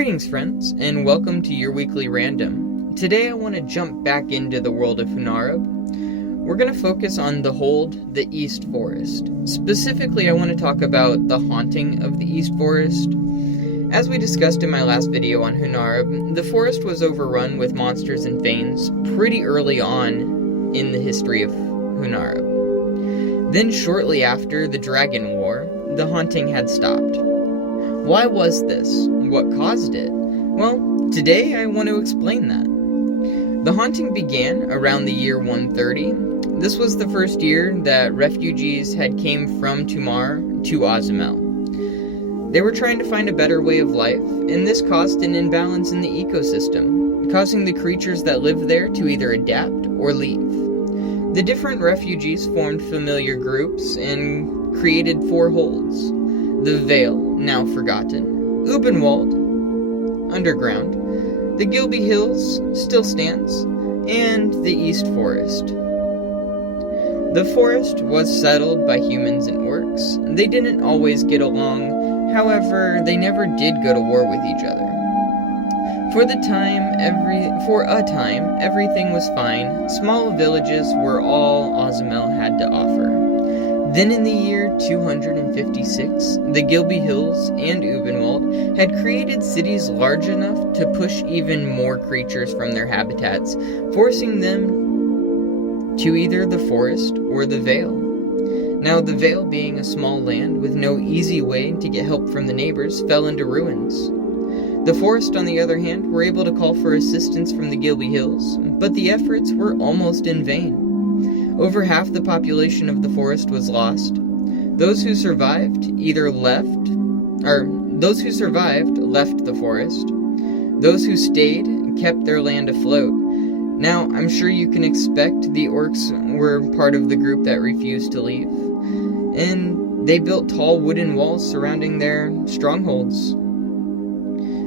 Greetings, friends, and welcome to your weekly random. Today I want to jump back into the world of Hunarab. We're going to focus on the Hold, the East Forest. Specifically, I want to talk about the haunting of the East Forest. As we discussed in my last video on Hunarab, the forest was overrun with monsters and fiends pretty early on in the history of Hunarab. Then shortly after the Dragon War, the haunting had stopped. Why was this? What caused it? Well, today I want to explain that. The haunting began around the year 130. This was the first year that refugees had came from Tumar to Ozamel. They were trying to find a better way of life, and this caused an imbalance in the ecosystem, causing the creatures that lived there to either adapt or leave. The different refugees formed familiar groups and created 4 holds. The Vale, now forgotten, Ubenwald, underground, the Gilby Hills, still stands, and the East Forest. The forest was settled by humans and orcs. They didn't always get along, however, they never did go to war with each other. For a time, everything was fine. Small villages were all Ozamel had to offer. Then in the year 256, the Gilby Hills and Ubenwald had created cities large enough to push even more creatures from their habitats, forcing them to either the forest or the Vale. Now, the Vale, being a small land with no easy way to get help from the neighbors, fell into ruins. The forest, on the other hand, were able to call for assistance from the Gilby Hills, but the efforts were almost in vain. Over half the population of the forest was lost. Those who survived left the forest. Those who stayed kept their land afloat. Now, I'm sure you can expect the orcs were part of the group that refused to leave, and they built tall wooden walls surrounding their strongholds.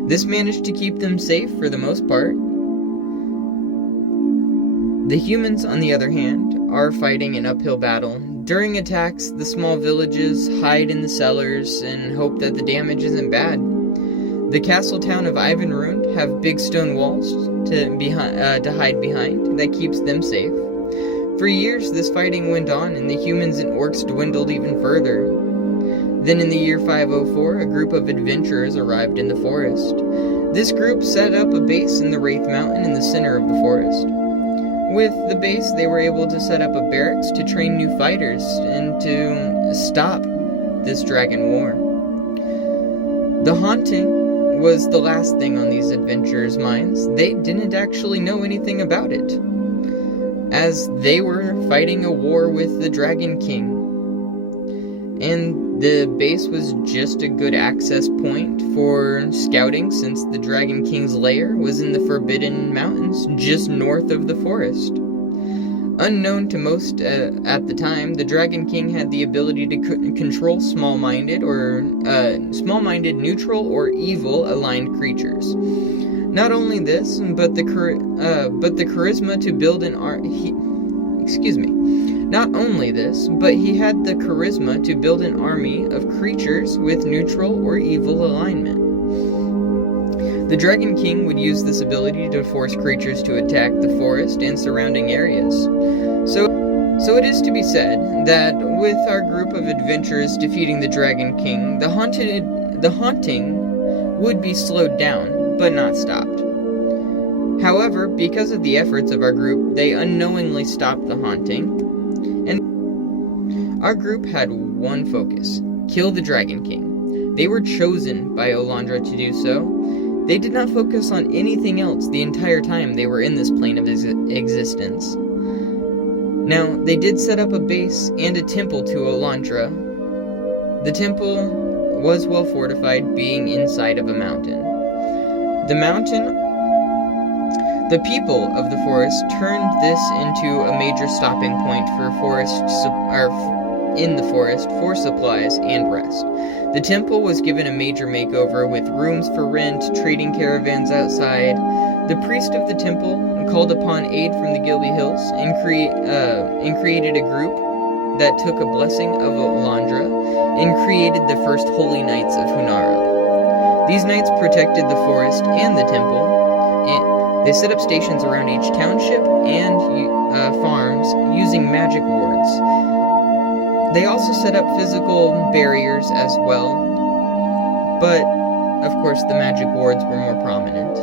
This managed to keep them safe for the most part. The humans, on the other hand, are fighting an uphill battle. During attacks, the small villages hide in the cellars and hope that the damage isn't bad. The castle town of Ivanrund have big stone walls to hide behind that keeps them safe. For years, this fighting went on, and the humans and orcs dwindled even further. Then in the year 504, a group of adventurers arrived in the forest. This group set up a base in the Wraith Mountain in the center of the forest. With the base, they were able to set up a barracks to train new fighters and to stop this dragon war. The haunting was the last thing on these adventurers' minds. They didn't actually know anything about it, as they were fighting a war with the Dragon King. And the base was just a good access point for scouting, since the Dragon King's lair was in the Forbidden Mountains, just north of the forest. Unknown to most at the time, the Dragon King had the ability to control small-minded, neutral, or evil aligned creatures. Not only this, but the charisma to build an Not only this, but he had the charisma to build an army of creatures with neutral or evil alignment. The Dragon King would use this ability to force creatures to attack the forest and surrounding areas. So it is to be said that with our group of adventurers defeating the Dragon King, the haunting would be slowed down, but not stopped. However, because of the efforts of our group, they unknowingly stopped the haunting. Our group had one focus: kill the Dragon King. They were chosen by Olandra to do so. They did not focus on anything else the entire time they were in this plane of existence. Now, they did set up a base and a temple to Olandra. The temple was well fortified, being inside of a mountain. The people of the forest turned this into a major stopping point for for supplies and rest. The temple was given a major makeover with rooms for rent, trading caravans outside. The priest of the temple called upon aid from the Gilby Hills and created a group that took a blessing of Olandra and created the first Holy Knights of Hunarab. These knights protected the forest and the temple, and they set up stations around each township and farms using magic wards. They also set up physical barriers as well, but of course the magic wards were more prominent.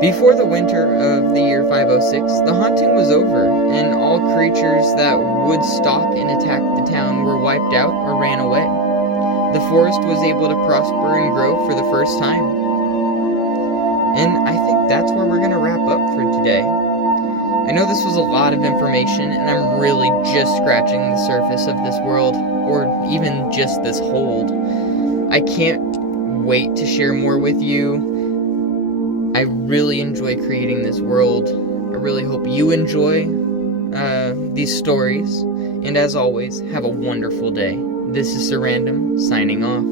Before the winter of the year 506, the haunting was over, and all creatures that would stalk and attack the town were wiped out or ran away. The forest was able to prosper and grow for the first time. And I think that's where we're going to wrap up for today. I know this was a lot of information, and I'm really just scratching the surface of this world, or even just this hold. I can't wait to share more with you. I really enjoy creating this world. I really hope you enjoy these stories. And as always, have a wonderful day. This is Sir Random, signing off.